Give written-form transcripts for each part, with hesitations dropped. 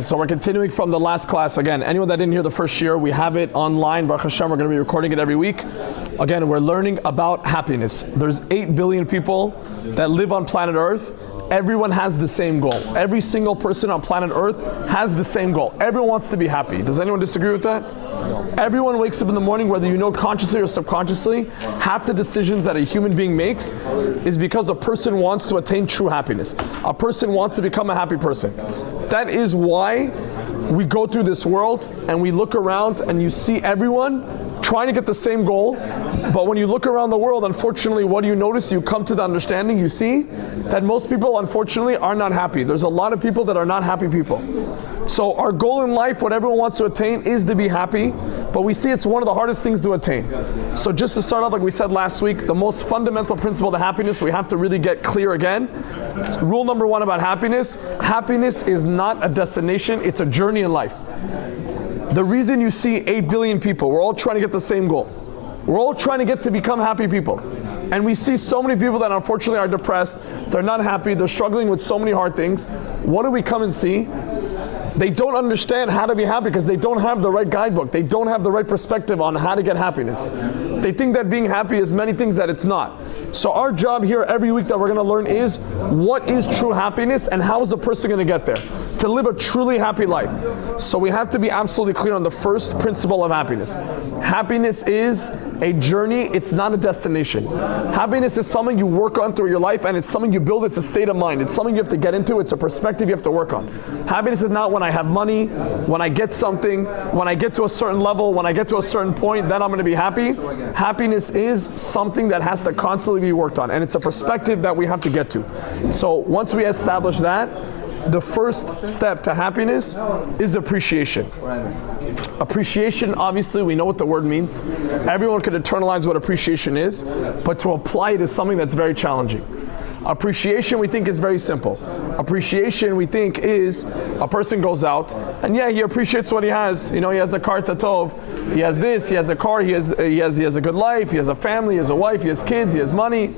So we're continuing from the last class. Again, anyone that didn't hear the first year, we have it online. Baruch Hashem, we're going to be recording it every week. Again, we're learning about happiness. There's 8 billion people that live on planet Earth. Everyone has the same goal. Every single person on planet Earth has the same goal. Everyone wants to be happy. Does anyone disagree with that? Everyone wakes up in the morning, whether you know consciously or subconsciously, half the decisions that a human being makes is because a person wants to attain true happiness. A person wants to become a happy person. That is why we go through this world and we look around and you see everyone trying to get the same goal. But when you look around the world, unfortunately, what do you notice? You come to the understanding, you see that most people, unfortunately, are not happy. There's a lot of people that are not happy people. So our goal in life, what everyone wants to attain, is to be happy, but we see it's one of the hardest things to attain. So just to start off, like we said last week, the most fundamental principle to happiness, we have to really get clear again. Rule number 1 about happiness: happiness is not a destination, it's a journey in life. The reason you see 8 billion people, we're all trying to get the same goal. We're all trying to get to become happy people. And we see so many people that unfortunately are depressed, they're not happy, they're struggling with so many hard things. What do we come and see? They don't understand how to be happy because they don't have the right guidebook. They don't have the right perspective on how to get happiness. They think that being happy is many things that it's not. So our job here every week that we're going to learn is what is true happiness and how is a person going to get there to live a truly happy life. So we have to be absolutely clear on the first principle of happiness. Happiness is a journey, it's not a destination. Happiness is something you work on through your life, and it's something you build. It's a state of mind. It's something you have to get into. It's a perspective you have to work on. Happiness is not when I have money, when I get something, when I get to a certain level, when I get to a certain point, then I'm going to be happy. Happiness is something that has to constantly be worked on, and it's a perspective that we have to get to. So once we establish that, the first step to happiness is appreciation. Appreciation, obviously, we know what the word means. Everyone could internalize what appreciation is, but to apply it is something that's very challenging. Appreciation, we think, is very simple. Appreciation, we think, is a person goes out and he appreciates what he has. You know, he has a car tatov, he has this, he has a car, he has a good life, he has a family, he has a wife, he has kids, he has money.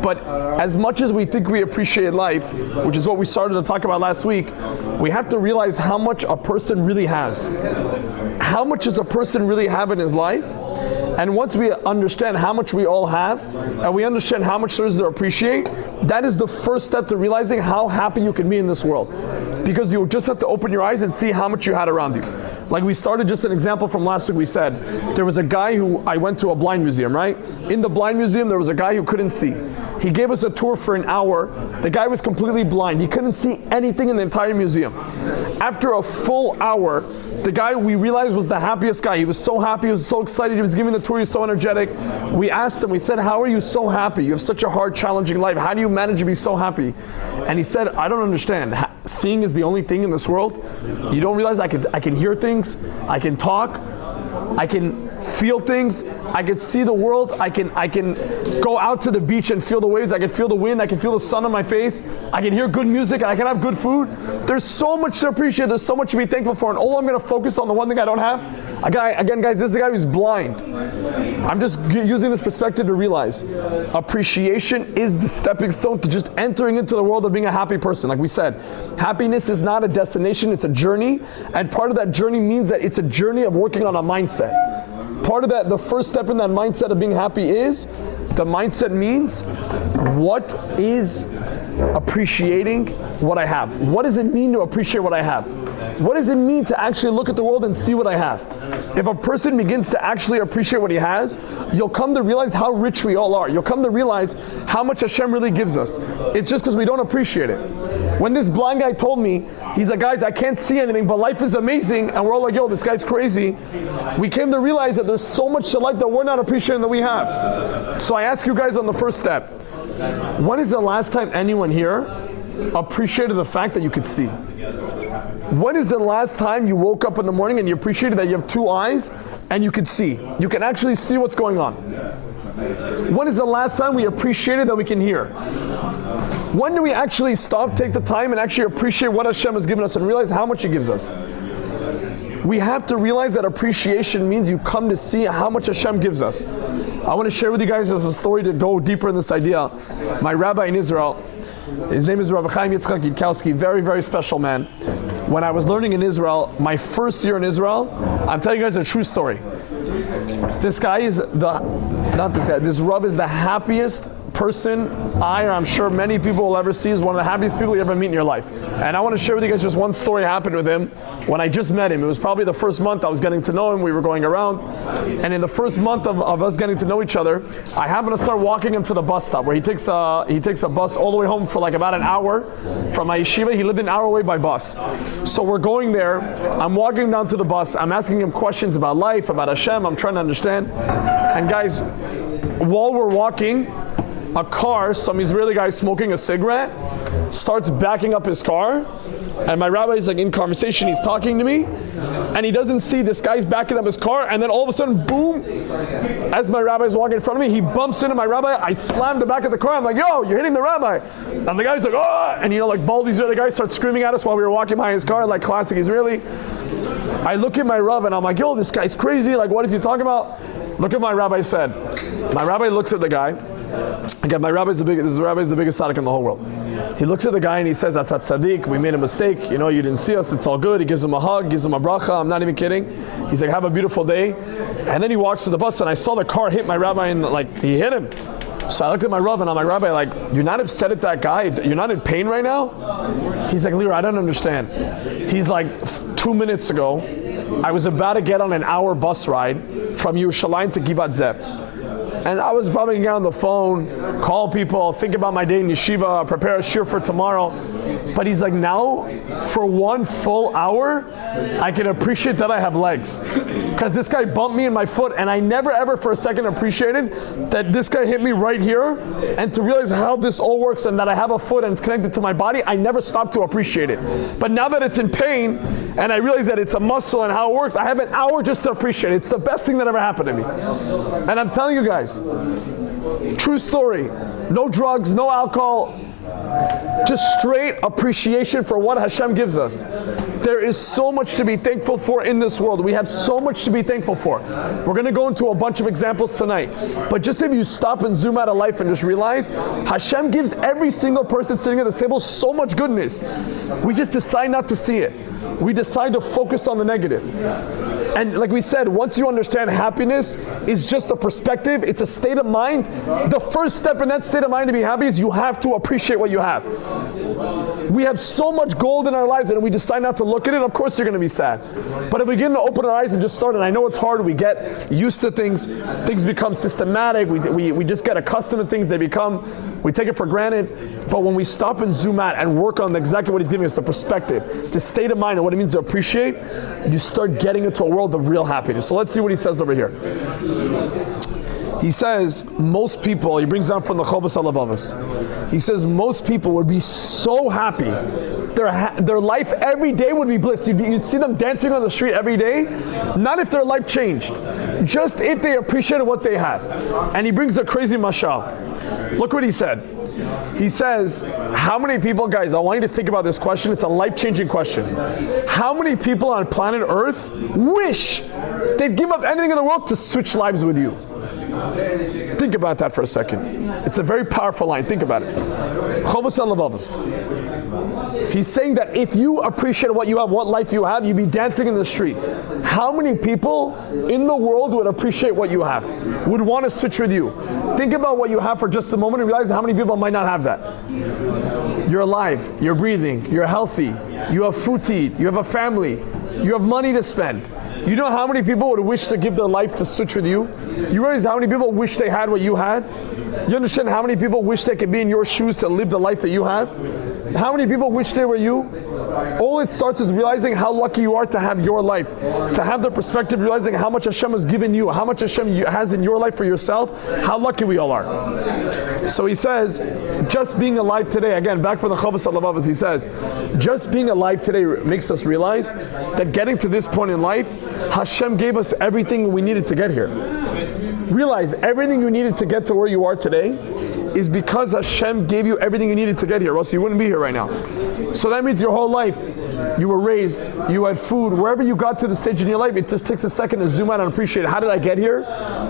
But as much as we think we appreciate life, which is what we started to talk about last week, we have to realize how much a person really has. How much does a person really have in his life? And once we understand how much we all have, and we understand how much there is to appreciate, that is the first step to realizing how happy you can be in this world. Because you just have to open your eyes and see how much you had around you. Like we started, just an example from last week, we said, there was a guy who, I went to a blind museum, right? In the blind museum, there was a guy who couldn't see. He gave us a tour for an hour. The guy was completely blind. He couldn't see anything in the entire museum. After a full hour, the guy we realized was the happiest guy. He was so happy, he was so excited, he was giving the tour, he was so energetic. We asked him, we said, how are you so happy? You have such a hard, challenging life. How do you manage to be so happy? And he said, I don't understand. Seeing is the only thing in this world. You don't realize I can hear things, I can talk, I can feel things, I can see the world, I can go out to the beach and feel the waves, I can feel the wind, I can feel the sun on my face, I can hear good music, and I can have good food. There's so much to appreciate, there's so much to be thankful for, and all I'm going to focus on the one thing I don't have. Again, guys, this is a guy who's blind. I'm just using this perspective to realize appreciation is the stepping stone to just entering into the world of being a happy person. Like we said, happiness is not a destination, it's a journey, and part of that journey means that it's a journey of working on a mindset. Part of that, the first step in that mindset of being happy is, the mindset means, what is appreciating what I have? What does it mean to appreciate what I have? What does it mean to actually look at the world and see what I have? If a person begins to actually appreciate what he has, you'll come to realize how rich we all are. You'll come to realize how much Hashem really gives us. It's just because we don't appreciate it. When this blind guy told me, he's like, guys, I can't see anything, but life is amazing, and we're all like, yo, this guy's crazy. We came to realize that there's so much to life that we're not appreciating that we have. So I ask you guys on the first step, when is the last time anyone here appreciated the fact that you could see? When is the last time you woke up in the morning and you appreciated that you have 2 eyes and you could see? You can actually see what's going on. When is the last time we appreciated that we can hear? When do we actually stop, take the time, and actually appreciate what Hashem has given us and realize how much He gives us? We have to realize that appreciation means you come to see how much Hashem gives us. I want to share with you guys as a story to go deeper in this idea. My rabbi in Israel, his name is Rabbi Yitzchak Yudkowsky, very, very special man. when I was learning in Israel, my first year in Israel, I'm telling you guys a true story. This guy is this Rav is the happiest person I'm sure many people will ever see. Is one of the happiest people you ever meet in your life. And I want to share with you guys just one story happened with him when I just met him. It was probably the first month I was getting to know him. We were going around, and in the first month of us getting to know each other, I happened to start walking him to the bus stop where he takes a bus all the way home for like about an hour from my yeshiva. He lived an hour away by bus. So we're going there. I'm walking him down to the bus. I'm asking him questions about life, about Hashem. I'm trying to understand. And guys, while we're walking, a car, some Israeli guy smoking a cigarette, starts backing up his car, and my rabbi is like in conversation, he's talking to me, and he doesn't see this guy's backing up his car, and then all of a sudden, boom, as my rabbi is walking in front of me, he bumps into my rabbi. I slam the back of the car. I'm like, yo, you're hitting the rabbi. And the guy's like, oh, and like bald Israeli guys start screaming at us while we were walking behind his car, like classic Israeli. I look at my Rav and I'm like, yo, this guy's crazy. Like, what is he talking about? Look at my rabbi said. My rabbi looks at the guy. Again, my rabbi is the biggest tzaddik in the whole world. He looks at the guy and he says, Atat tzaddik, we made a mistake. You didn't see us. It's all good. He gives him a hug, gives him a bracha. I'm not even kidding. He's like, have a beautiful day. And then he walks to the bus and I saw the car hit my rabbi and he hit him. So I looked at my Rav and I'm like, Rabbi, like, you're not upset at that guy? You're not in pain right now? He's like, Lior, I don't understand. He's like, 2 minutes ago, I was about to get on an hour bus ride from Yerushalayim to Givat Zev. And I was probably getting on the phone, call people, think about my day in yeshiva, prepare a shir for tomorrow. But he's like, now, for 1 full hour, I can appreciate that I have legs. Because this guy bumped me in my foot, and I never ever for a second appreciated that this guy hit me right here. And to realize how this all works and that I have a foot and it's connected to my body, I never stopped to appreciate it. But now that it's in pain, and I realize that it's a muscle and how it works, I have an hour just to appreciate it. It's the best thing that ever happened to me. And I'm telling you guys, true story, no drugs, no alcohol, just straight appreciation for what Hashem gives us. There is so much to be thankful for in this world. We have so much to be thankful for. We're going to go into a bunch of examples tonight. But just if you stop and zoom out of life and just realize, Hashem gives every single person sitting at this table so much goodness. We just decide not to see it. We decide to focus on the negative. And like we said, once you understand happiness is just a perspective, it's a state of mind. The first step in that state of mind to be happy is you have to appreciate what you have. We have so much gold in our lives and we decide not to look at it, of course you're going to be sad. But if we begin to open our eyes and just start, and I know it's hard, we get used to things become systematic, we just get accustomed to things, we take it for granted. But when we stop and zoom out and work on exactly what he's giving us, the perspective, the state of mind and what it means to appreciate, you start getting into a world of real happiness. So let's see what he says over here. He says, most people, he brings down from the Chovos HaLevavos. He says, most people would be so happy. Their life every day would be bliss. You'd see them dancing on the street every day. Not if their life changed. Just if they appreciated what they had. And he brings a crazy mashal. Look what he said. He says, how many people, guys, I want you to think about this question. It's a life-changing question. How many people on planet Earth wish they'd give up anything in the world to switch lives with you? Think about that for a second. It's a very powerful line. Think about it. Chovos HaLevavos. He's saying that if you appreciate what you have, what life you have, you'd be dancing in the street. How many people in the world would appreciate what you have? Would want to switch with you? Think about what you have for just a moment and realize how many people might not have that. You're alive, you're breathing, you're healthy, you have food to eat, you have a family, you have money to spend. You know how many people would wish to give their life to switch with you? You realize how many people wish they had what you had? You understand how many people wish they could be in your shoes to live the life that you have? How many people wish they were you? All it starts with realizing how lucky you are to have your life, to have the perspective, realizing how much Hashem has given you, how much Hashem has in your life for yourself, how lucky we all are. So he says, just being alive today, again, back from the Chovos HaLevavos, he says, just being alive today makes us realize that getting to this point in life, Hashem gave us everything we needed to get here. Realize everything you needed to get to where you are today is because Hashem gave you everything you needed to get here, or else you wouldn't be here right now. So that means your whole life, you were raised, you had food, wherever you got to the stage in your life, it just takes a second to zoom out and appreciate, how did I get here?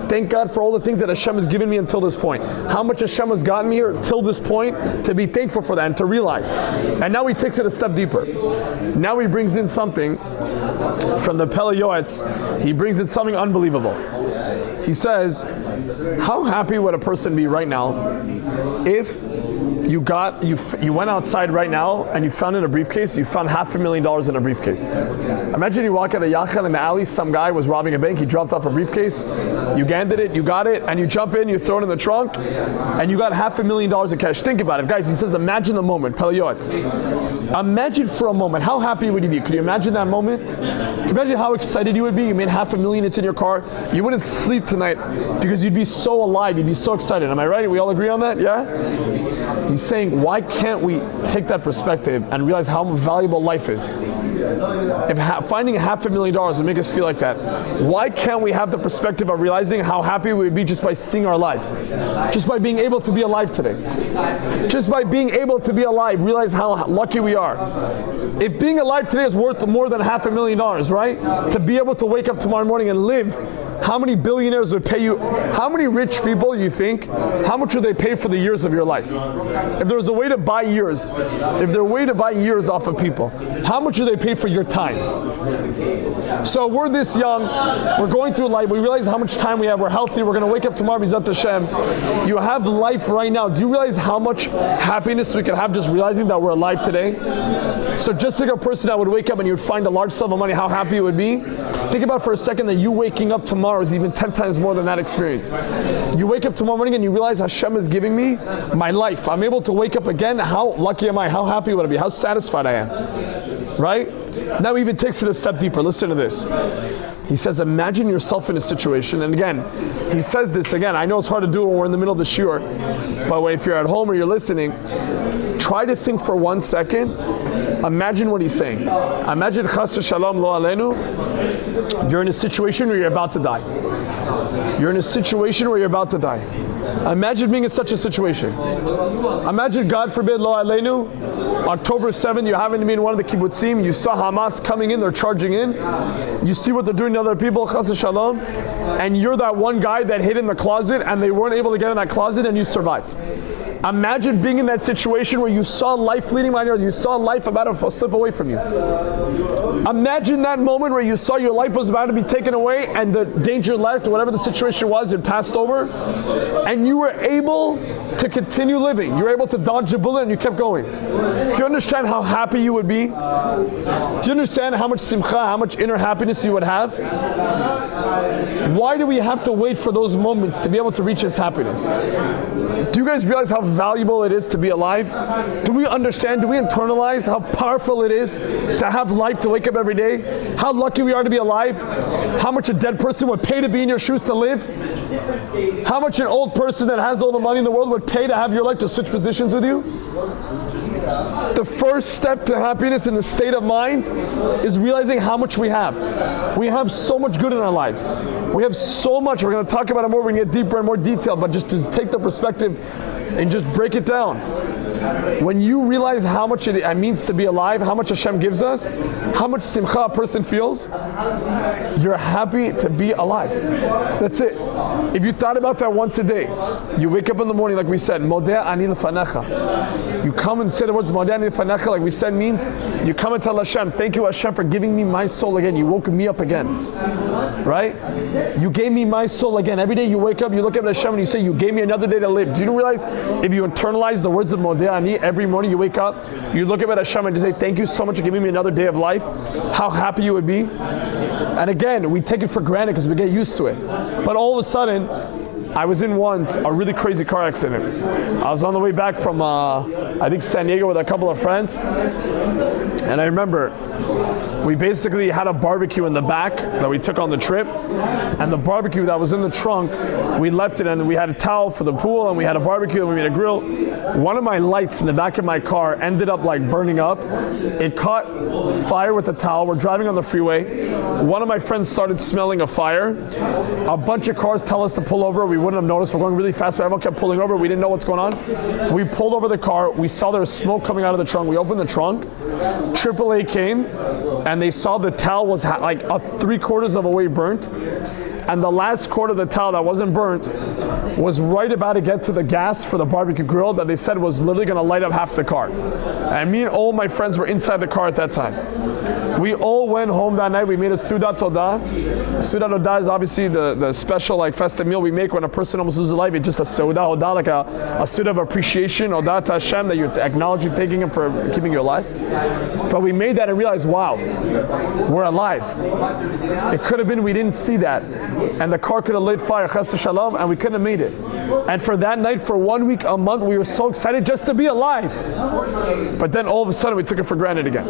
Thank God for all the things that Hashem has given me until this point. How much Hashem has gotten me here till this point, to be thankful for that and to realize. And now he takes it a step deeper. Now he brings in something from the Pele Yoetz. He brings in something unbelievable. He says, how happy would a person be right now if you went outside right now and you found in a briefcase, you found $500,000 in a briefcase. Imagine you walk out of Yachal in the alley, some guy was robbing a bank, he dropped off a briefcase, you ganded it, you got it, and you jump in, you throw it in the trunk, and you got $500,000 in cash. Think about it, guys. He says, imagine the moment, Pele Yoetz. Imagine for a moment, how happy would you be? Could you imagine that moment? Could you imagine how excited you would be? You made $500,000, it's in your car. You wouldn't sleep tonight because you'd be so alive, you'd be so excited. Am I right? We all agree on that? Yeah? He's saying, why can't we take that perspective and realize how valuable life is? If finding $500,000 would make us feel like that, why can't we have the perspective of realizing how happy we would be just by seeing our lives? Just by being able to be alive today. Just by being able to be alive, realize how lucky we are. If being alive today is worth more than $500,000, right? To be able to wake up tomorrow morning and live, how many billionaires would pay you? How many rich people you think, how much would they pay for the years of your life? If there was a way to buy years, if there were a way to buy years off of people, how much do they pay for your time? So we're this young, we're going through life, we realize how much time we have, we're healthy, we're going to wake up tomorrow, B'ezrat Hashem. You have life right now. Do you realize how much happiness we can have just realizing that we're alive today? So just like a person that would wake up and you would find a large sum of money, how happy it would be. Think about for a second that you waking up tomorrow is even 10 times more than that experience. You wake up tomorrow morning and you realize Hashem is giving me my life. I'm able to wake up again. How lucky am I? How happy would I be? How satisfied I am. Right? Now he even takes it a step deeper. Listen to this. He says, imagine yourself in a situation, and again, he says this again, I know it's hard to do when we're in the middle of the shiur, but if you're at home or you're listening, try to think for 1 second, imagine what he's saying. Imagine, chas v'shalom lo aleinu, you're in a situation where you're about to die. You're in a situation where you're about to die. Imagine being in such a situation. Imagine, God forbid, lo aleinu, October 7th, you happen to be in one of the kibbutzim, you saw Hamas coming in, they're charging in, you see what they're doing to other people, chas v'shalom, and you're that one guy that hid in the closet and they weren't able to get in that closet and you survived. Imagine being in that situation where you saw life fleeting by your, you saw life about to slip away from you. Imagine that moment where you saw your life was about to be taken away and the danger left, or whatever the situation was, it passed over, and you were able to continue living. You were able to dodge a bullet and you kept going. Do you understand how happy you would be? Do you understand how much simcha, how much inner happiness you would have? Why do we have to wait for those moments to be able to reach this happiness? Do you guys realize how valuable it is to be alive? Do we understand, do we internalize how powerful it is to have life, to wake up every day? How lucky we are to be alive? How much a dead person would pay to be in your shoes to live? How much an old person that has all the money in the world would pay to have your life to switch positions with you? The first step to happiness in the state of mind is realizing how much we have. We have so much good in our lives. We have so much. We're going to talk about it more. We're going to get deeper and more detailed, but just to take the perspective and just break it down. When you realize how much it means to be alive, how much Hashem gives us, how much simcha a person feels, you're happy to be alive. That's it. If you thought about that once a day, you wake up in the morning, like we said, Modeh ani lefanecha. You come and say the words Modeh ani lefanecha, like we said, means you come and tell Hashem, thank you Hashem for giving me my soul again. You woke me up again. Right? You gave me my soul again. Every day you wake up, you look at Hashem and you say, you gave me another day to live. Do you realize if you internalize the words of Modeh ani, every morning you wake up, you look at Hashem and you say, thank you so much for giving me another day of life, how happy you would be. And again, we take it for granted because we get used to it. But all of a sudden, I was in once a really crazy car accident. I was on the way back from, I think San Diego with a couple of friends. And I remember we basically had a barbecue in the back that we took on the trip. And the barbecue that was in the trunk, we left it and we had a towel for the pool and we had a barbecue and we made a grill. One of my lights in the back of my car ended up like burning up. It caught fire with the towel. We're driving on the freeway. One of my friends started smelling a fire. A bunch of cars tell us to pull over. We wouldn't have noticed. We're going really fast, but everyone kept pulling over. We didn't know what's going on. We pulled over the car. We saw there was smoke coming out of the trunk. We opened the trunk. AAA came, and they saw the towel was like a 3/4 of a way burnt. And the last quarter of the towel that wasn't burnt was right about to get to the gas for the barbecue grill that they said was literally going to light up half the car. And me and all my friends were inside the car at that time. We all went home that night. We made a Sudat Todah. Sudat Todah is obviously the special like festive meal we make when a person almost loses life. It's just a Sudat Todah, like a Sudat of appreciation, Odah to Hashem, that you're acknowledging, thanking Him for keeping you alive. But we made that and realized, wow, we're alive. It could have been we didn't see that. And the car could have lit fire, chas shalom, and we couldn't have made it. And for that night, for 1 week, a month, we were so excited just to be alive. But then all of a sudden, we took it for granted again.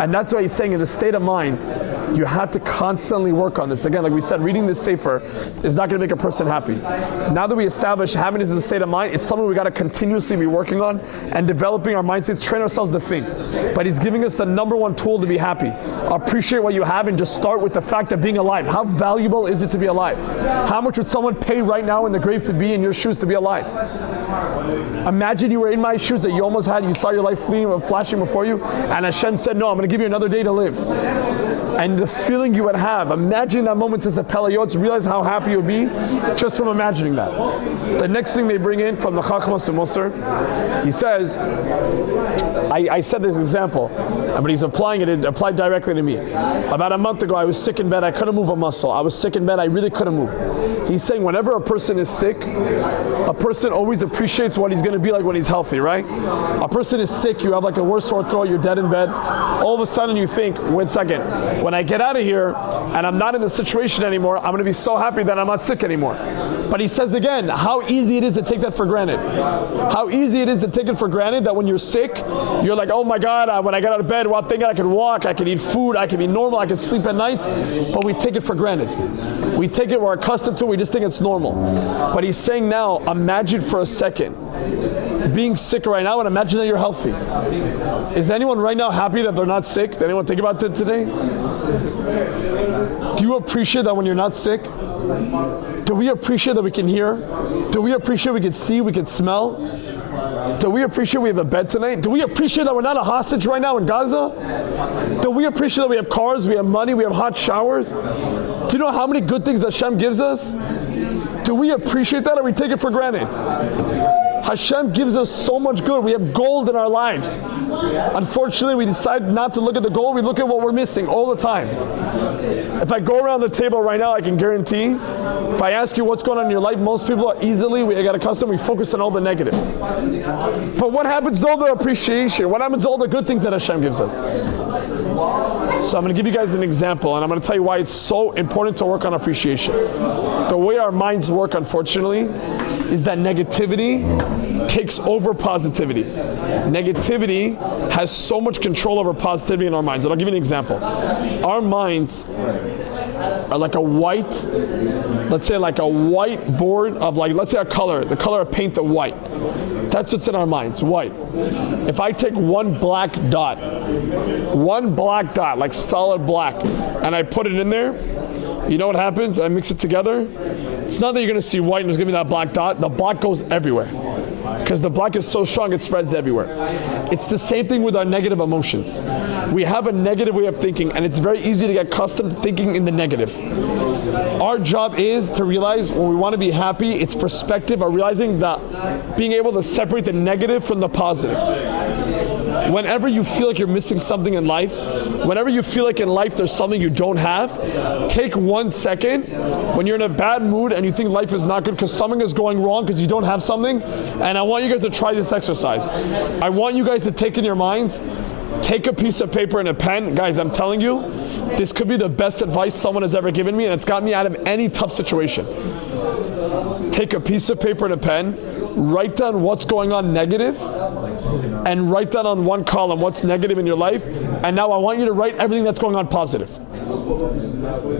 And that's why he's saying in a state of mind, you have to constantly work on this. Again, like we said, reading this sefer is not going to make a person happy. Now that we establish happiness is a state of mind, it's something we got to continuously be working on and developing our mindsets, train ourselves to think. But he's giving us the number one tool to be happy. Appreciate what you have and just start with the fact of being alive. How valuable is it to be alive? How much would someone pay right now in the grave to be in your shoes to be alive? Imagine you were in my shoes that you almost had, you saw your life flashing before you, and Hashem said, no, I'm going to give you another day to live. And the feeling you would have, imagine that moment says the Pelayot, realize how happy you would be just from imagining that. The next thing they bring in from the Chachmas Musar, he says, I said this example, but he's applying it, it applied directly to me. About a month ago, I was sick in bed, I couldn't move a muscle. I was sick in bed, I really couldn't move. He's saying whenever a person is sick, a person always appreciates what he's going to be like when he's healthy, right? A person is sick, you have like a worse sore throat, you're dead in bed. All of a sudden you think, wait a second, when I get out of here and I'm not in the situation anymore, I'm going to be so happy that I'm not sick anymore. But he says again, how easy it is to take that for granted. How easy it is to take it for granted that when you're sick, you're like, oh my God, when I get out of bed, well, thank God I can walk, I can eat food, I can be normal, I can sleep at night. But we take it for granted. We take it, we're accustomed to it, we just think it's normal. But he's saying now, imagine for a second being sick right now and imagine that you're healthy. Is anyone right now happy that they're not sick? Did anyone think about that today? Do you appreciate that when you're not sick? Do we appreciate that we can hear? Do we appreciate we can see, we can smell? Do we appreciate we have a bed tonight? Do we appreciate that we're not a hostage right now in Gaza? Do we appreciate that we have cars, we have money, we have hot showers? Do you know how many good things Hashem gives us? Do we appreciate that or we take it for granted? Hashem gives us so much good. We have gold in our lives. Unfortunately, we decide not to look at the gold. We look at what we're missing all the time. If I go around the table right now, I can guarantee, if I ask you what's going on in your life, most people are easily, we got accustomed, we focus on all the negative. But what happens to all the appreciation? What happens to all the good things that Hashem gives us? So I'm going to give you guys an example, and I'm going to tell you why it's so important to work on appreciation. The way our minds work, unfortunately, is that negativity takes over positivity. Negativity has so much control over positivity in our minds. And I'll give you an example. Our minds are like a white, let's say like a white board of like, let's say a color, the color of paint of white. That's what's in our minds, white. If I take one black dot, like solid black, and I put it in there, you know what happens? I mix it together. It's not that you're going to see white and there's going to be that black dot. The black goes everywhere. Because the black is so strong, it spreads everywhere. It's the same thing with our negative emotions. We have a negative way of thinking, and it's very easy to get accustomed to thinking in the negative. Our job is to realize when we want to be happy, it's perspective, or realizing that being able to separate the negative from the positive. Whenever you feel like you're missing something in life, whenever you feel like in life there's something you don't have, take 1 second when you're in a bad mood and you think life is not good because something is going wrong because you don't have something, and I want you guys to try this exercise. I want you guys to take in your minds, take a piece of paper and a pen. Guys, I'm telling you, this could be the best advice someone has ever given me, and it's got me out of any tough situation. Take a piece of paper and a pen, write down what's going on negative, and write down on one column what's negative in your life, and now I want you to write everything that's going on positive.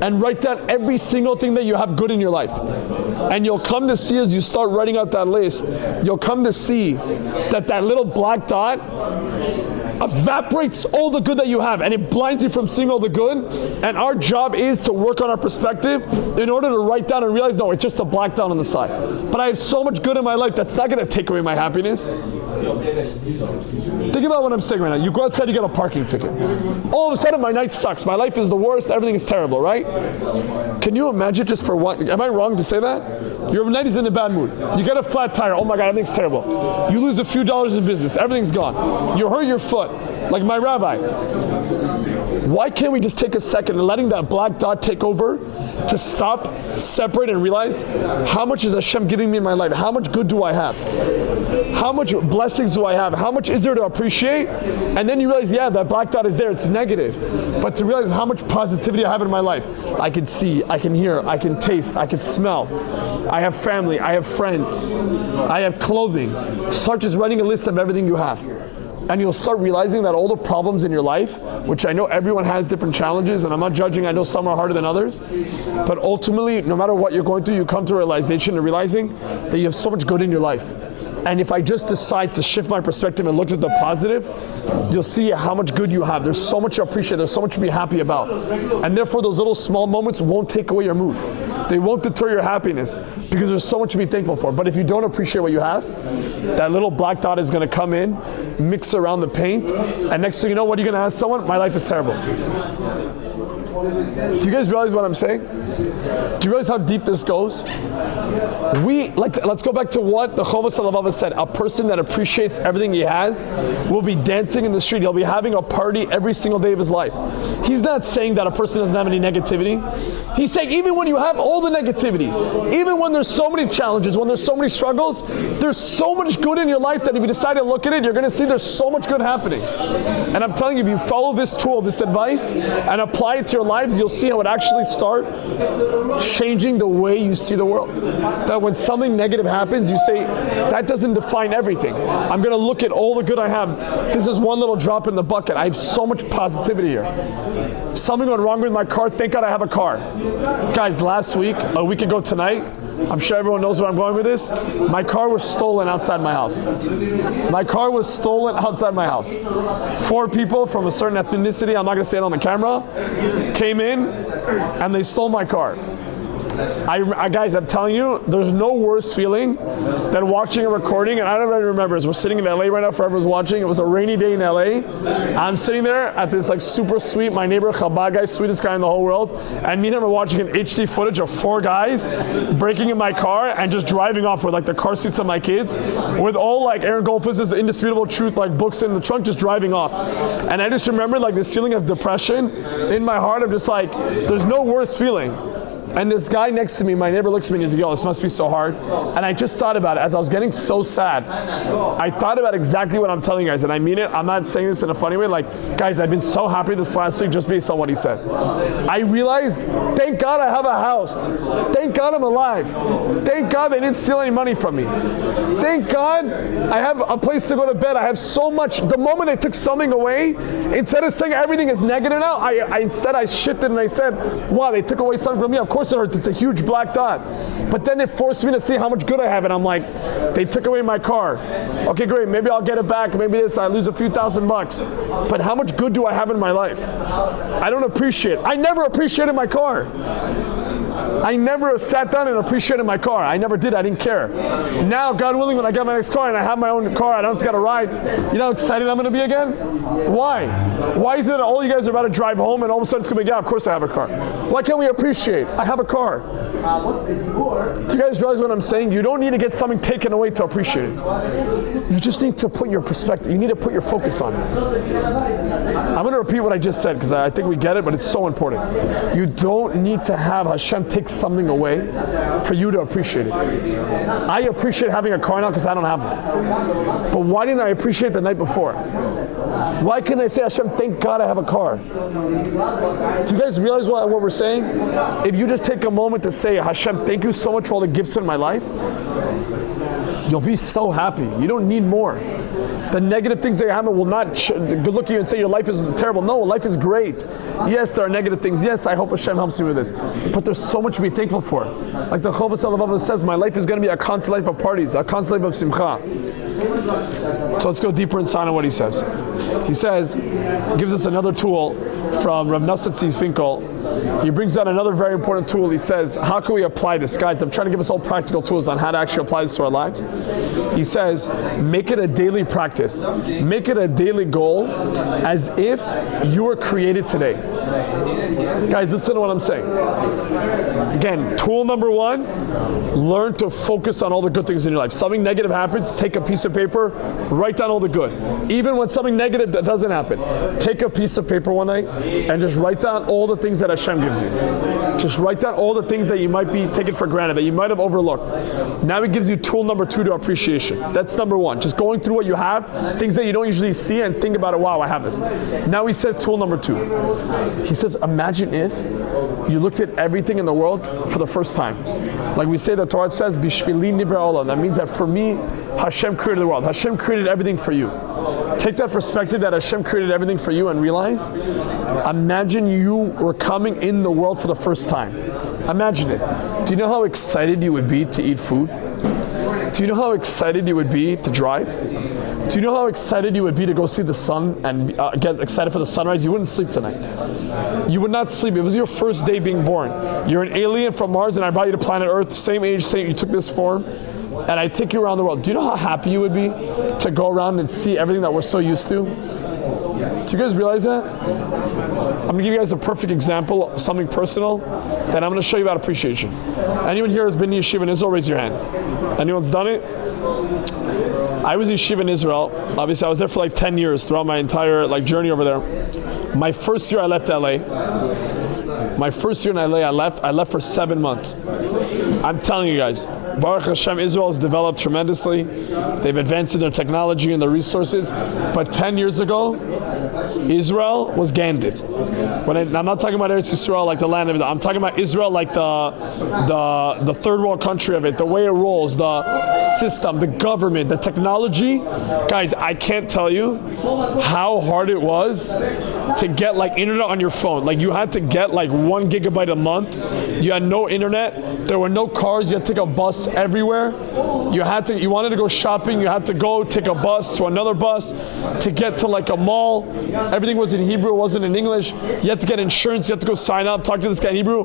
And write down every single thing that you have good in your life. And you'll come to see, as you start writing out that list, you'll come to see that that little black dot, evaporates all the good that you have, and it blinds you from seeing all the good. And our job is to work on our perspective in order to write down and realize, no, it's just a black dot on the side. But I have so much good in my life that's not going to take away my happiness. Think about what I'm saying right now. You go outside, you get a parking ticket. All of a sudden, my night sucks. My life is the worst. Everything is terrible, right? Can you imagine just for one? Am I wrong to say that? Your night is in a bad mood. You get a flat tire. Oh my God, everything's terrible. You lose a few dollars in business. Everything's gone. You hurt your foot, like my rabbi. Why can't we just take a second and letting that black dot take over to stop, separate, and realize how much is Hashem giving me in my life? How much good do I have? How much blessings do I have? How much is there to appreciate? And then you realize, yeah, that black dot is there. It's negative. But to realize how much positivity I have in my life. I can see, I can hear, I can taste, I can smell. I have family, I have friends, I have clothing. Start just writing a list of everything you have. And you'll start realizing that all the problems in your life, which I know everyone has different challenges, and I'm not judging, I know some are harder than others, but ultimately, no matter what you're going through, you come to a realization and realizing that you have so much good in your life. And if I just decide to shift my perspective and look at the positive, you'll see how much good you have. There's so much to appreciate. There's so much to be happy about. And therefore, those little small moments won't take away your mood. They won't deter your happiness because there's so much to be thankful for. But if you don't appreciate what you have, that little black dot is going to come in, mix around the paint, and next thing you know, what are you going to ask someone? My life is terrible. Do you guys realize what I'm saying? Do you realize how deep this goes? Let's go back to what the Chovos HaLevavos said. A person that appreciates everything he has will be dancing in the street. He'll be having a party every single day of his life. He's not saying that a person doesn't have any negativity. He's saying even when you have all the negativity, even when there's so many challenges, when there's so many struggles, there's so much good in your life that if you decide to look at it, you're going to see there's so much good happening. And I'm telling you, if you follow this tool, this advice, and apply it to your lives, you'll see how it actually start changing the way you see the world. That when something negative happens, you say, that doesn't define everything. I'm going to look at all the good I have. This is one little drop in the bucket. I have so much positivity here. Something went wrong with my car. Thank God I have a car. Guys, last week, a week ago tonight, I'm sure everyone knows where I'm going with this. My car was stolen outside my house. My car was stolen outside my house. 4 people from a certain ethnicity, I'm not going to say it on the camera, came in and they stole my car. Guys, I'm telling you, there's no worse feeling than watching a recording, and I don't even remember, we're sitting in LA right now for everyone's watching. It was a rainy day in LA. I'm sitting there at this super sweet, my neighbor Chabad guy, sweetest guy in the whole world, and me and him are watching an HD footage of 4 guys breaking in my car and just driving off with the car seats of my kids, with all Aaron Goldfuss's Indisputable Truth books in the trunk, just driving off. And I just remember this feeling of depression in my heart of just there's no worse feeling. And this guy next to me, my neighbor, looks at me and he's like, yo, this must be so hard. And I just thought about it. As I was getting so sad, I thought about exactly what I'm telling you guys. And I mean it. I'm not saying this in a funny way. Guys, I've been so happy this last week just based on what he said. I realized, thank God I have a house. Thank God I'm alive. Thank God they didn't steal any money from me. Thank God I have a place to go to bed. I have so much. The moment they took something away, instead of saying everything is negative now, I shifted and I said, wow, they took away something from me. Of course it hurts. It's a huge black dot. But then it forced me to see how much good I have. And I'm like, they took away my car. Okay, great. Maybe I'll get it back. Maybe I lose a few $1,000. But how much good do I have in my life? I don't appreciate it. I never appreciated my car. I never sat down and appreciated my car. I never did. I didn't care. Now, God willing, when I get my next car and I have my own car, I don't have to get a ride, you know how excited I'm going to be again? Why? Why is it that all you guys are about to drive home and all of a sudden it's going to be, yeah, of course I have a car. Why can't we appreciate? I have a car. Do you guys realize what I'm saying? You don't need to get something taken away to appreciate it. You just need to put your perspective, you need to put your focus on it. I'm going to repeat what I just said because I think we get it, but it's so important. You don't need to have Hashem take something away for you to appreciate it. I appreciate having a car now because I don't have one. But why didn't I appreciate the night before? Why couldn't I say, Hashem, thank God I have a car? Do you guys realize what we're saying? If you just take a moment to say, Hashem, thank you so much for all the gifts in my life, you'll be so happy. You don't need more. The negative things that happen will not look at you and say your life is terrible. No, life is great. Yes, there are negative things. Yes, I hope Hashem helps me with this. But there's so much to be thankful for. Like the Chovos HaLevavos says, my life is going to be a constant life of parties, a constant life of simcha. So let's go deeper inside on what he says. He says, gives us another tool from Rav Nosson Finkel. He brings out another very important tool. He says, how can we apply this? Guys, I'm trying to give us all practical tools on how to actually apply this to our lives. He says, make it a daily practice. Make it a daily goal as if you were created today. Guys, listen to what I'm saying. Again, tool number one, learn to focus on all the good things in your life. Something negative happens, take a piece of paper, write down all the good. Even when something negative that doesn't happen, take a piece of paper one night and just write down all the things that Hashem gives you. Just write down all the things that you might be taking for granted, that you might have overlooked. Now he gives you tool number two to appreciation. That's number one. Just going through what you have, things that you don't usually see, and think about it, wow, I have this. Now he says tool number two. He says, imagine if you looked at everything in the world for the first time. Like we say, the Torah says, Bishvili nibra olam. That means that for me, Hashem created the world. Hashem created everything for you. Take that perspective that Hashem created everything for you and realize, imagine you were coming in the world for the first time. Imagine it. Do you know how excited you would be to eat food? Do you know how excited you would be to drive? Do you know how excited you would be to go see the sun and get excited for the sunrise? You wouldn't sleep tonight. You would not sleep. It was your first day being born. You're an alien from Mars and I brought you to planet Earth, same age, you took this form, and I take you around the world. Do you know how happy you would be to go around and see everything that we're so used to? Do you guys realize that? I'm going to give you guys a perfect example of something personal, then I'm going to show you about appreciation. Anyone here has been in yeshiva in Israel? Raise your hand. Anyone's done it? I was in yeshiva in Israel. Obviously, I was there for like 10 years throughout my entire journey over there. My first year I left LA. My first year in LA, I left for 7 months. I'm telling you guys, Baruch Hashem, Israel has developed tremendously. They've advanced in their technology and their resources. But 10 years ago, Israel was Gandid. I'm not talking about Eretz Yisrael like the land of it. I'm talking about Israel like the third world country of it, the way it rolls, the system, the government, the technology. Guys, I can't tell you how hard it was to get internet on your phone. You had to get 1 gigabyte a month. You had no internet. There were no cars. You had to take a bus everywhere. You wanted to go shopping. You had to go take a bus to another bus to get to a mall. Everything was in Hebrew. It wasn't in English. You had to get insurance. You had to go sign up, talk to this guy in Hebrew.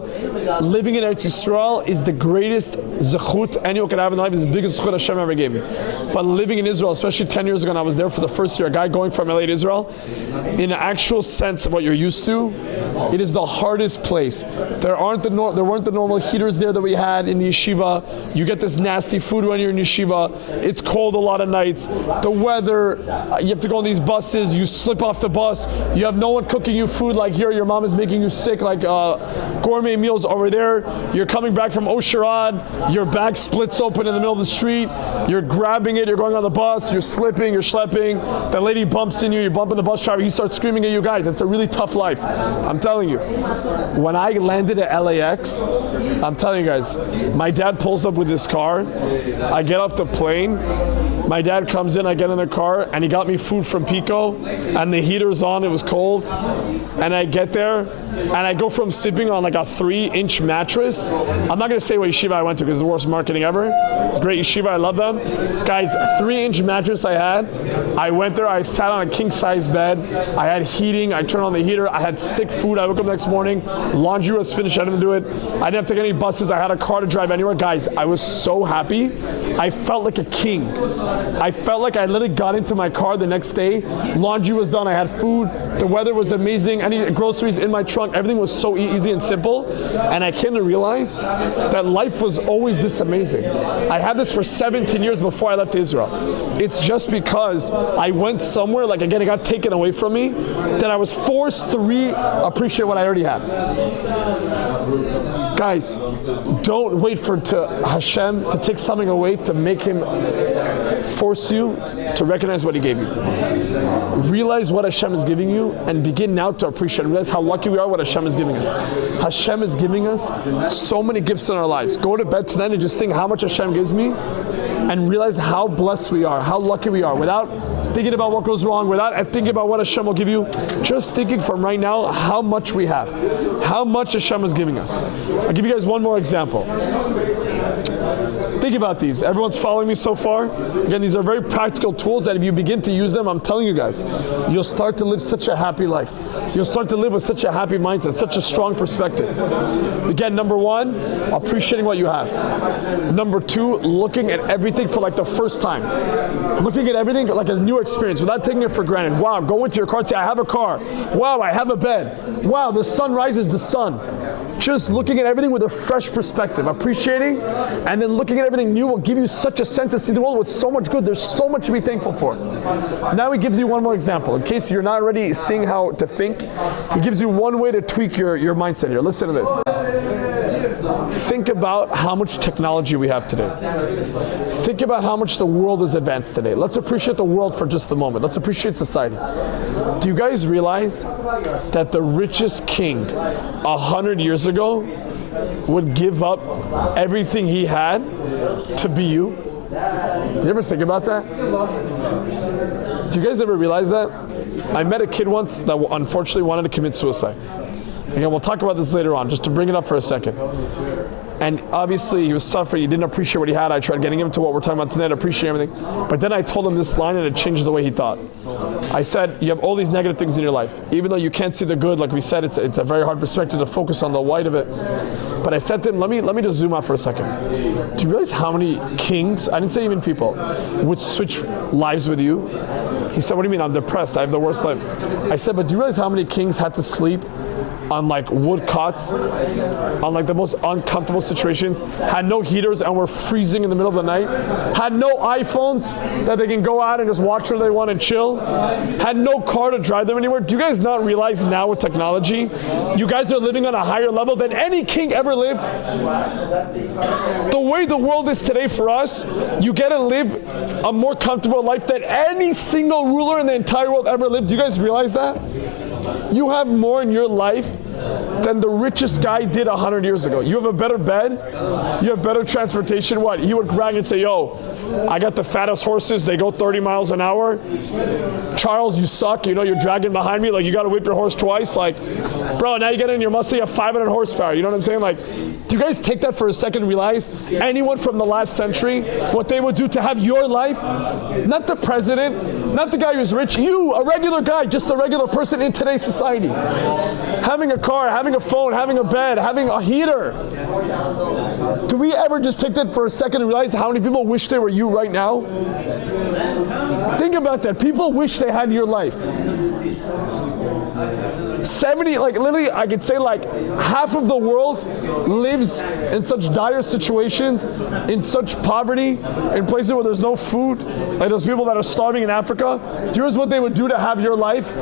Living in Eretz Yisrael is the greatest zechut anyone could have in life. It's the biggest zechut Hashem ever gave me. But living in Israel, especially 10 years ago when I was there for the first year, a guy going from LA to Israel, in the actual sense of what you're used to, it is the hardest place. There weren't the normal heaters there that we had in the yeshiva. You get this nasty food when you're in yeshiva. It's cold a lot of nights. The weather, you have to go on these buses. You slip off the bus. You have no one cooking you food like here. Your mom is making you sick, gourmet meals over there. You're coming back from Osherad. Your bag splits open in the middle of the street. You're grabbing it. You're going on the bus. You're slipping. You're schlepping. The lady bumps in you. You're bumping the bus driver. He starts screaming at you guys. It's a really tough life. I'm telling you. When I landed at LAX, I'm telling you guys, my dad pulls up with his car. I get off the plane. My dad comes in, I get in the car, and he got me food from Pico, and the heater's on, it was cold. And I get there, and I go from sleeping on a 3-inch mattress. I'm not going to say what yeshiva I went to because it's the worst marketing ever. It's a great yeshiva, I love them. Guys, 3-inch mattress I had. I went there, I sat on a king-size bed. I had heating, I turned on the heater. I had sick food. I woke up the next morning. Laundry was finished, I didn't do it. I didn't have to take any buses. I had a car to drive anywhere. Guys, I was so happy. I felt like a king. I felt like I literally got into my car the next day. Laundry was done. I had food. The weather was amazing. Any groceries in my trunk. Everything was so easy and simple. And I came to realize that life was always this amazing. I had this for 17 years before I left Israel. It's just because I went somewhere, again, it got taken away from me, that I was forced to appreciate what I already had. Guys, don't wait for Hashem to take something away to make Him force you to recognize what He gave you. Realize what Hashem is giving you and begin now to appreciate it. Realize how lucky we are what Hashem is giving us. Hashem is giving us so many gifts in our lives. Go to bed tonight and just think how much Hashem gives me and realize how blessed we are, how lucky we are, without thinking about what goes wrong, without thinking about what Hashem will give you, just thinking from right now how much we have, how much Hashem is giving us. I'll give you guys one more example. Think about these. Everyone's following me so far? Again, these are very practical tools that if you begin to use them, I'm telling you guys, you'll start to live such a happy life. You'll start to live with such a happy mindset, such a strong perspective. Again, number one, appreciating what you have. Number two, looking at everything for like the first time. Looking at everything like a new experience without taking it for granted. Wow, go into your car and say, I have a car. Wow, I have a bed. Wow, the sun rises the sun. Just looking at everything with a fresh perspective, appreciating, and then looking at everything new will give you such a sense to see the world with so much good. There's so much to be thankful for. Now he gives you one more example. In case you're not already seeing how to think, he gives you one way to tweak your mindset here. Listen to this. Think about how much technology we have today. Think about how much the world is advanced today. Let's appreciate the world for just a moment. Let's appreciate society. Do you guys realize that the richest king 100 years ago would give up everything he had to be you? Do you ever think about that? Do you guys ever realize that? I met a kid once that unfortunately wanted to commit suicide. Again, we'll talk about this later on, just to bring it up for a second. And obviously he was suffering, he didn't appreciate what he had. I tried getting him to what we're talking about today, to appreciate everything. But then I told him this line and it changed the way he thought. I said, you have all these negative things in your life. Even though you can't see the good, like we said, it's a very hard perspective to focus on the white of it. But I said to him, let me just zoom out for a second. Do you realize how many kings, I didn't say even people, would switch lives with you? He said, what do you mean? I'm depressed, I have the worst life. I said, but do you realize how many kings had to sleep on like wood cots, on like the most uncomfortable situations, had no heaters and were freezing in the middle of the night, had no iPhones that they can go out and just watch where they want and chill, had no car to drive them anywhere? Do you guys not realize now with technology, you guys are living on a higher level than any king ever lived? The way the world is today for us, you get to live a more comfortable life than any single ruler in the entire world ever lived. Do you guys realize that? You have more in your life than the richest guy did 100 years ago. You have a better bed, you have better transportation. What? He would brag and say, yo, I got the fattest horses, they go 30 miles an hour. Charles, you suck, you know, you're dragging behind me, like you gotta whip your horse twice. Like, bro, now you get in your Mustang, you have 500 horsepower, you know what I'm saying? Like, do you guys take that for a second and realize anyone from the last century, what they would do to have your life? Not the president, not the guy who's rich, you, a regular guy, just a regular person in today's society. Having a car, having a phone, having a bed, having a heater. Do we ever just take that for a second and realize how many people wish they were you right now? Think about that. People wish they had your life. 70, like literally, I could say like half of the world lives in such dire situations, in such poverty, in places where there's no food. Like those people that are starving in Africa. Do you realize what they would do to have your life?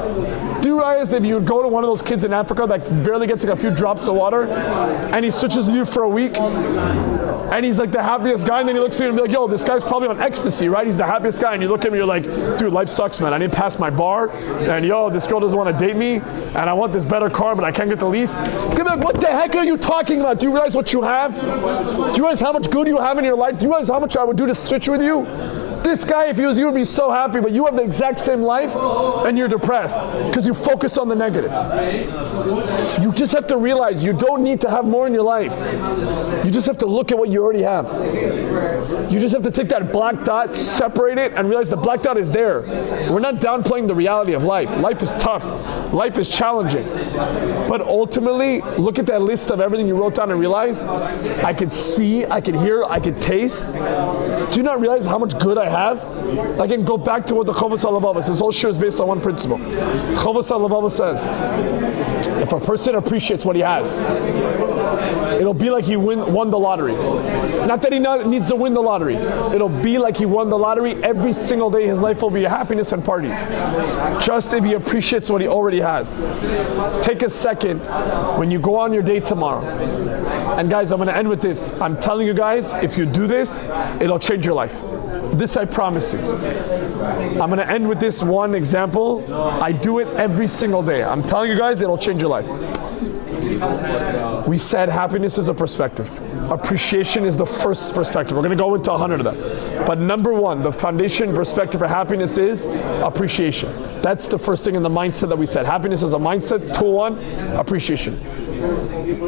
Do you realize if you would go to one of those kids in Africa that barely gets like a few drops of water, and he switches with you for a week, and he's like the happiest guy, and then he looks at you and be like, yo, this guy's probably on ecstasy, right? He's the happiest guy, and you look at him and you're like, dude, life sucks, man. I didn't pass my bar, and yo, this girl doesn't want to date me, and I want this better car, but I can't get the lease. He's gonna be like, what the heck are you talking about? Do you realize what you have? Do you realize how much good you have in your life? Do you realize how much I would do to switch with you? This guy, if he was you, would be so happy, but you have the exact same life, and you're depressed because you focus on the negative. You just have to realize you don't need to have more in your life. You just have to look at what you already have. You just have to take that black dot, separate it, and realize the black dot is there. We're not downplaying the reality of life. Life is tough. Life is challenging. But ultimately, look at that list of everything you wrote down and realize, I could see, I could hear, I could taste. Do you not realize how much good I have? Again, go back to what the Chovos HaLevavos says. This whole shir is based on one principle. Chovos HaLevavos says, if a person appreciates what he has, it'll be like he won the lottery. Not that he needs to win the lottery. It'll be like he won the lottery. Every single day his life will be happiness and parties. Just if he appreciates what he already has. Take a second when you go on your day tomorrow. And guys, I'm going to end with this. I'm telling you guys, if you do this, it'll change your life. This I promise you. I'm going to end with this one example. I do it every single day. I'm telling you guys, it'll change your life. We said happiness is a perspective. Appreciation is the first perspective. We're going to go into 100 of them. But number one, the foundation perspective for happiness is appreciation. That's the first thing in the mindset that we said. Happiness is a mindset. Tool one, appreciation.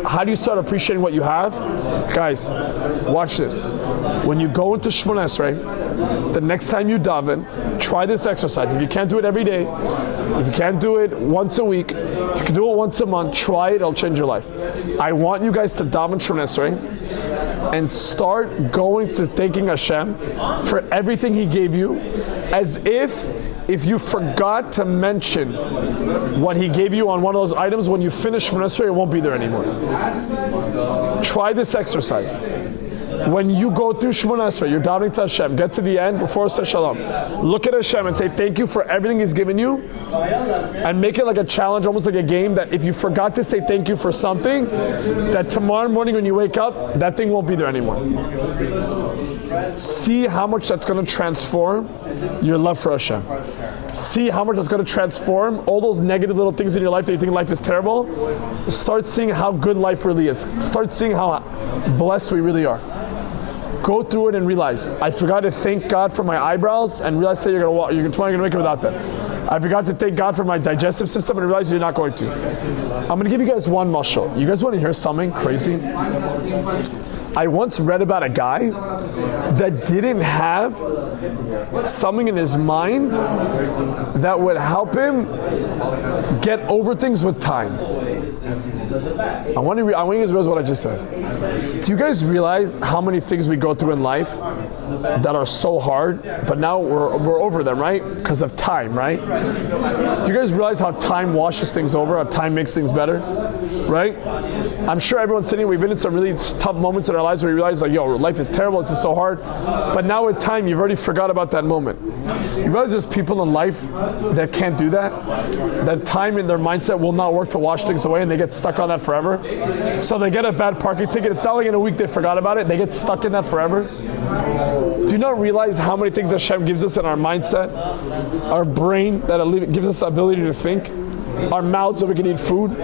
How do you start appreciating what you have? Guys, watch this. When you go into Shemona Esrei, the next time you daven, try this exercise. If you can't do it every day, if you can't do it once a week, if you can do it once a month, try it, it'll change your life. I want you guys to daven Shemona Esrei and start going to thanking Hashem for everything He gave you, as if you forgot to mention what He gave you on one of those items, when you finish Shemona Esrei, it won't be there anymore. Try this exercise. When you go through Shemona Esrei, you're davening to Hashem, get to the end, before say Shalom, look at Hashem and say thank you for everything He's given you, and make it like a challenge, almost like a game, that if you forgot to say thank you for something, that tomorrow morning when you wake up, that thing won't be there anymore. See how much that's going to transform your love for Hashem. See how much that's going to transform all those negative little things in your life that you think life is terrible. Start seeing how good life really is. Start seeing how blessed we really are. Go through it and realize, I forgot to thank God for my eyebrows, and realize that tomorrow you're going to make it without them. I forgot to thank God for my digestive system, and realize you're not going to. I'm going to give you guys one mashal. You guys want to hear something crazy? I once read about a guy that didn't have something in his mind that would help him get over things with time. I want you guys to realize what I just said. Do you guys realize how many things we go through in life that are so hard, but now we're over them, right? Because of time, right? Do you guys realize how time washes things over, how time makes things better, right? I'm sure everyone's sitting, we've been in some really tough moments in our lives where we realize, like, yo, life is terrible, it's just so hard. But now with time, you've already forgot about that moment. You realize there's people in life that can't do that? That time in their mindset will not work to wash things away, and they get stuck on that forever. So they get a bad parking ticket. It's not like in a week they forgot about it. They get stuck in that forever. Do you not realize how many things Hashem gives us in our mindset, our brain, that gives us the ability to think, our mouths so we can eat food?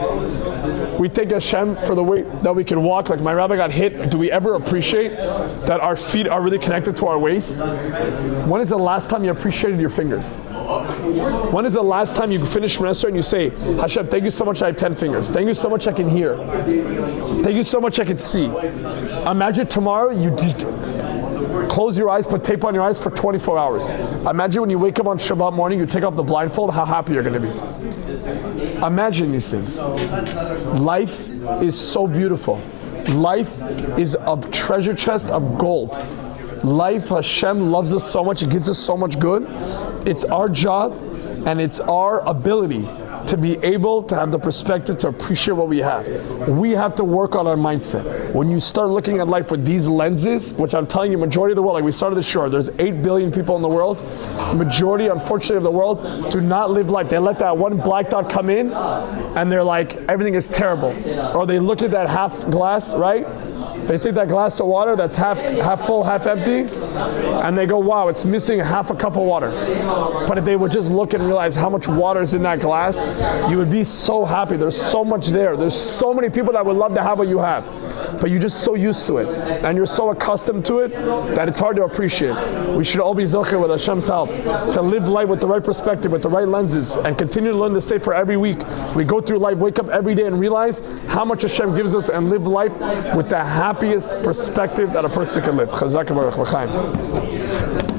We thank Hashem for the way that we can walk. Like my rabbi got hit. Do we ever appreciate that our feet are really connected to our waist? When is the last time you appreciated your fingers? When is the last time you finish Shemona Esrei and you say, Hashem, thank you so much I have 10 fingers. Thank you so much I can hear. Thank you so much I can see. Imagine tomorrow you just close your eyes, put tape on your eyes for 24 hours. Imagine when you wake up on Shabbat morning, you take off the blindfold, how happy you're going to be. Imagine these things. Life is so beautiful. Life is a treasure chest of gold. Life, Hashem loves us so much. It gives us so much good. It's our job and it's our ability to be able to have the perspective to appreciate what we have. We have to work on our mindset. When you start looking at life with these lenses, which I'm telling you, majority of the world, like we started the show, there's 8 billion people in the world. Majority, unfortunately, of the world do not live life. They let that one black dot come in and they're like, everything is terrible. Or they look at that half glass, right? They take that glass of water that's half full, half empty, and they go, wow, it's missing half a cup of water. But if they would just look and realize how much water is in that glass, you would be so happy. There's so much there. There's so many people that would love to have what you have. But you're just so used to it. And you're so accustomed to it that it's hard to appreciate. We should all be zocher with Hashem's help to live life with the right perspective, with the right lenses, and continue to learn the Sefer every week. We go through life, wake up every day and realize how much Hashem gives us, and live life with the happiest perspective that a person can live. Chazak Baruch L'chaim.